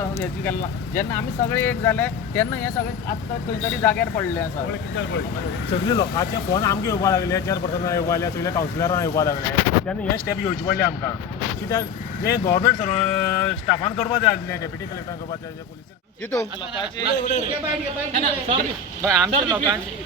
हेची केला जेन्ना आमी सगळे एक जाले तेन्ना हे सगळे आतां खंय तरी जाग्यार पडले आसा. सगळे लोकांचे फोन आमकां येवपा लागले, चेअरपर्सनाक येवपा लागले, सगळे कावन्सिलरांक येवपा लागले. तेन्ना हे स्टेप घेवचे पडले आमकां. कित्याक जे गव्हर्मेंट स्टाफान करपा जाय आसलें, डेप्युटी कलेक्टरान करपा जाय, पुलिसान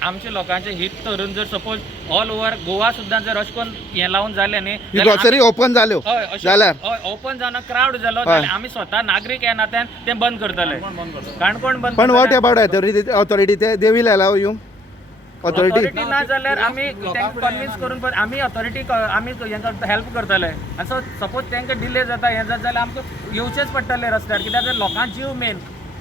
आमच्या लोकांचे हित धरून जर सपोज ऑल ओव्हर गोवा सुद्दां जर अशें करून हें लावन जालें न्ही, ग्रॉसरी ओपन जाल्यो जाल्यार ओपन जावन क्राउड जालो जाल्यार आमी स्वता नागरीक हे नात्यान तें बंद करतले. काणकोण बंद. पण what about authority they will allow you authority ना जाल्यार आमी तांकां कन्विन्स करून आमी ऑथॉरिटी आमी हेंका हेल्प करतले. आनी सो सपोज तांकां डिले जाता हें जाता जाल्यार आमकां येवचेच पडटलें रस्त्यार, कित्याक तर लोकांक जीव मेन.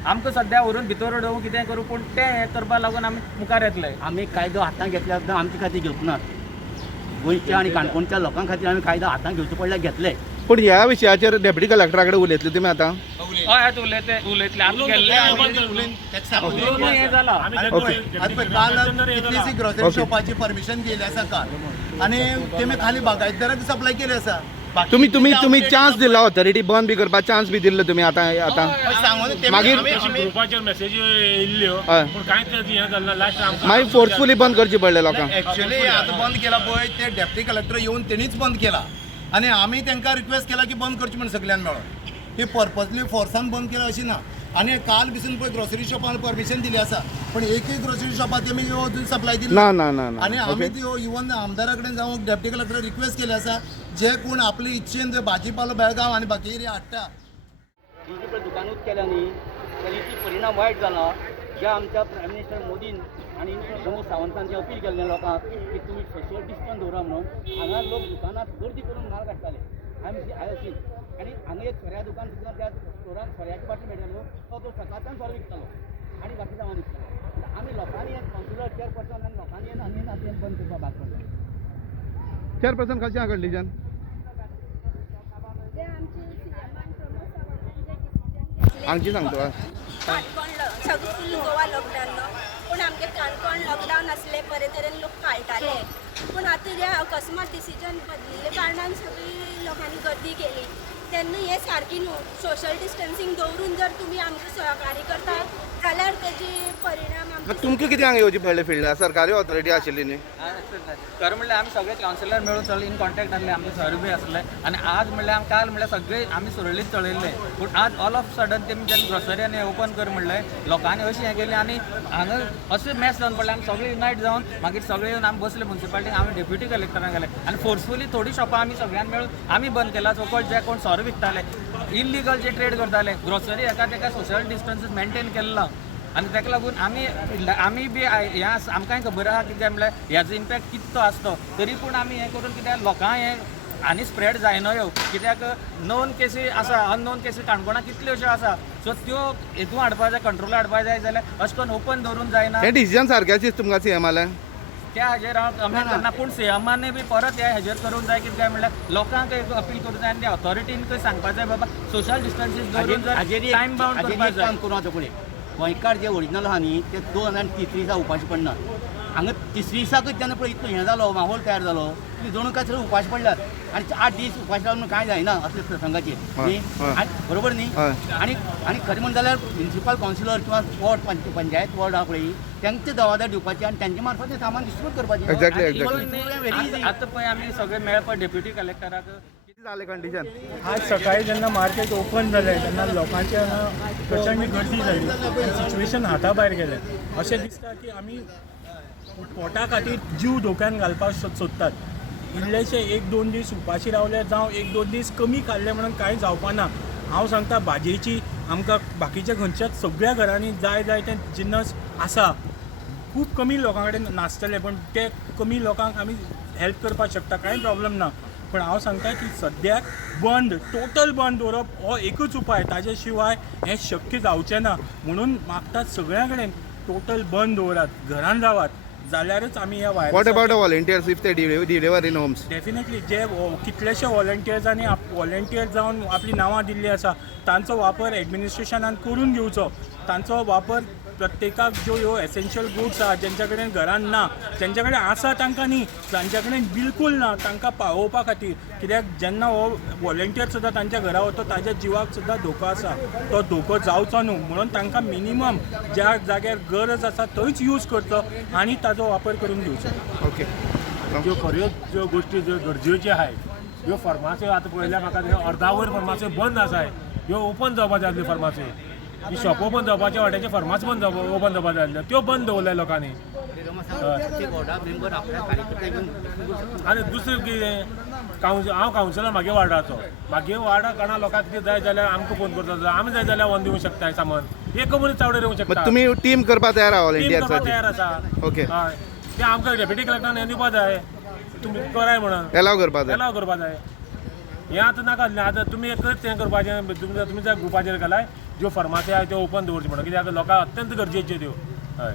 आमकां सद्या व्हरून भितर उडोवं कितें करूं पूण तें हें करपाक लागून आमी मुखार येतले. आमी कायदो हातांत घेतल्या उपरांत आमचे खातीर घेवंक नात. गोंयच्या आनी काणकोणच्या लोकां खातीर आमी कायदो हातांत घेवचो पडल्यार घेतले. पूण ह्या विशयाचेर डेप्युटी कलेक्टरा कडेन उलयतले तुमी आतां? हय आतां उलयतले आमी गेल्ले हें जालां. काल कितलीशी ग्रोसरी शॉपाची परमिशन गेली आसा काल, आनी तेमी खाली बागायतदाराक सप्लाय केली आसा. तुम्ही चान्स दिला ऑथॉरिटी बंद बी करपाक चान्स बी दिल्लो तुमी आतां मागीर ग्रुपाचेर मेसेज येयल्ल्यो पूण कांयच हें जालें ना. लास्ट आमकां मागीर फोर्सफुली बंद करचे पडले लोकांक. एक्चुअली आतां बंद केला पळय ते डेप्युटी कलेक्टर येवन तेणीच बंद केला, आनी आमी तांकां रिक्वेस्ट केला की बंद करची म्हणून सगळ्यांनी मेळून. ती पर्पजली फोर्सान बंद केला अशी ना. आनी काल पसून पळय ग्रोसरी शॉपान परमिशन दिली आसा, पण एकूय ग्रोसरी शॉपाक तेमी अजून सप्लाय दिली ना ना ना आनी आमी ती इवन आमदारा कडेन जावं डेप्युटी कलेक्टर रिक्वेस्ट केली आसा, जे कोण आपले इच्छेन भाजीपालो बेळगांव आनी बाकी एरिया हाडटा ही जी दुकानूच केल्या न्ही जाल्यार इतली परिणाम वायट जाला. ज्या आमच्या प्रायम मिनिस्टर मोदीन आनी प्रमोद सावंतांची अपील केल्लें लोकांक की तुमी सोशल डिस्टन्स दवरा म्हणून, हांगा लोक दुकानांत गर्दी करून माल काडटाले. हांवें आनी हांगा एक सोऱ्या दुकान सुद्दां त्या स्टोरान सोऱ्याची बाटली मेळटालो, तो सकाळच्यान सोरो विकतालो आनी बाकी जावन विकतालो. आमी लोकांनी कावन्सिलर चेअरपर्सन आनी लोकांनी आनी बंद करपाक भाग पडलो. चेअरपर्सन कशें आहा कंडिशन? हांगची सांगतो सगळं फुल गोवा लॉकडावन पूण आमगे काणकोण लॉकडावन आसले बरे तरेन लोक पाळटाले. पूण आतां जे अकस्मात डिसिजन बदलिल्ले कारणान सगळी लोकांनी गर्दी केली तेन्ना हें सारकी न्हू. सोशल डिस्टन्सींग दवरून जर तुमी आमकां सहकार्य करता जाल्यार तेजी परिणाम आमकां. तुमकां कितें हांगा येवची पडलें फिल्डार? सरकारी ऑथॉरिटी आशिल्ली न्ही? खरें म्हणल्यार आमी सगळे कावन्सिलर मेळून सगळे इन कॉन्टॅक्ट आसले, आमचे सर बी आसले. आनी आज म्हणल्यार काल म्हणल्यार सगळे आमी सुरळीत चलयल्ले. पूण आज ऑल ऑफ सडन तेमी जेन्ना ग्रोसरी आनी ओपन कर म्हणलें लोकांनी अशी हें केली आनी हांगा अशें मॅस जावन पडलें. आमी सगळे युनायट जावन मागीर सगळे येवन आमी बसले म्युन्सिपालिटीक. आमी डेप्युटी कलेक्टराक गेले आनी फोर्सफुली थोडी शॉपां आमी सगळ्यान मेळून आमी बंद केला. सपोज जे कोण सोरो विकताले, इल्लिगल जे ट्रेड करताले, ग्रोसरी हेका तेका सोशल डिस्टन्स मेंटेन केल्लो. आनी ताका लागून आमी बी हें आमकांय खबर आहा कितें म्हणल्यार हेजो इम्पॅक्ट कितलो आसतो. तरी पूण आमी हें करून कित्याक लोकांक हें आनी स्प्रेड जायनायो. कित्याक नोन केसी आसा, अननोन केसी काणकोणाक कितल्योश्यो आसा. सो त्यो हेतून हाडपा जाय, कंट्रोल हाडपा जाय जाल्यार अशें करून ओपन दवरून जायना. हें डिसिजन सारकें दिसता तुमकां सीएमालें? त्या हाजेर हांव कमेंट करना, पूण सीएमानय बी परत ह्या हेजेर करूंक जाय. कितें काय म्हणल्यार लोकांक एक अपील करूंक जाय आनी ऑथॉरिटीन सांगपाक जाय बाबा सोशल डिस्टन्सीस दवरून जर टायम बाउंड करपाक जाय. करूं आतां फुडें गोंयकार जे ओरिजिनल आहा न्ही ते 2 आनी 3 दिसां उपाशी पडनात. हांगा 3 दिसाकच जेन्ना पळय इतलो हें जालो माहोल तयार जालो की जणू काय सगळे उपाशी पडल्यात. आनी 8 दीस उपाशी रावन कांय जायना असले प्रसंगाचेर न्ही. बरोबर न्ही. आनी खरें म्हणटा जाल्यार म्युन्सिपल कावन्सिलर किंवा वॉर्ड पंचायत वॉर्ड आहा पळय तांची जबाबदारी दिवपाची आनी तांचे मार्फत तें सामान डिस्ट्रिब्यूट करपाचें. एक्झॅक्टली. आतां पळय आमी सगळे मेळपा डेप्युटी कलेक्टराक कितें जालें कंडिशन? आज सकाळी जेन्ना मार्केट ओपन जालें तेन्ना लोकांचे हांगा प्रचंड गर्दी जाली. सिच्युएशन हाता भायर गेलें. अशें दिसता की आमी पोटा खातीर जीव धोक्यान घालपाक सोदतात. इल्लेशे 1-2 दीस उपाशी रावले जावं 1-2 दीस कमी खाल्ले म्हणून कांय जावपा ना. हांव सांगता भाजयेची आमकां बाकीच्या खंयच्याच सगळ्या घरांनी जाय ते जिनस आसा. खूब कमी लोकां कडेन नासतले पण ते कमी लोकांक आमी हेल्प करपाक शकता, कांय प्रॉब्लेम ना. पण हांव सांगता की सद्याक बंद, टोटल बंद दवरप हो एकूच उपाय. ताजे शिवाय हें शक्य जावचें ना. म्हणून मागतात सगळ्या कडेन टोटल बंद दवरात, घरान रावात, जाल्यारच आमी ह्या what virus. About volunteers if ते डिलिव्हर इन होम्स? डेफिनेटली जे कितलेशे व्हॉलंटियर्सांनी व्हॉलंटियर जावन आपली नांवां दिल्लीं आसा तांचो वापर एडमिनिस्ट्रेशनान करून घेवचो. तांचो वापर प्रत्येकाक ज्यो ह्यो एसेन्शियल गुड्स आहा जेंच्या कडेन घरान ना, जेंच्या कडेन आसा तांकां न्ही, जांच्या कडेन बिलकूल ना तांकां पावोवपा खातीर, कित्याक जेन्ना हो वॉलंटियर सुद्दां तांच्या घरा वता ताच्या जिवाक सुद्दां धोको आसा, तो धोको जावचो न्हू म्हणून तांकां मिनिमम ज्या जाग्यार गरज आसा थंयच यूज करचो आनी ताजो वापर करून घेवचो. ओके. ज्यो खऱ्यो ज्यो गोश्टी ज्यो गरजेच्यो आहाय ह्यो फार्मास्यो आतां पळयल्यार म्हाका अर्दा वयर फार्मास्यो बंद आसाय, ह्यो ओपन जावपाच्यो आसल्यो फार्मास्यो, ही शॉप ओपन जावपाचे वाट्याचे फार्मास ओपन जावपा जाय आसल्यो, त्यो बंद दवरल्या लोकांनी. आनी दुसरें कितें हांव कावन्सिलर म्हागे वार्डाचो, म्हागे वार्डा कोणा लोकांक कितें जाय जाल्यार आमकां फोन करता, आमी जाय जाल्यार व्हरून दिवंक शकताय सामान, एक मनीस चावडेर येवंक शकता. तुम्ही टीम करपाक तयार आहा टीम करपाक व्हॉलंटियर्साची? तयार आसा. ओके. हय, ते आमकां डेप्युटी कलेक्टरान हें दिवपा जाय, तुमी कराय म्हणून एलाव करपाक जाय. एलाव करपा जाय. हें आतां नाका आतां तुमी एकच हें करपाचें, तुमी त्या ग्रुपाचेर घालाय ज्यो फार्मासी आहा त्यो ओपन दवरच्यो म्हणून, कित्याक लोकांक अत्यंत गरजेच्यो त्यो. हय.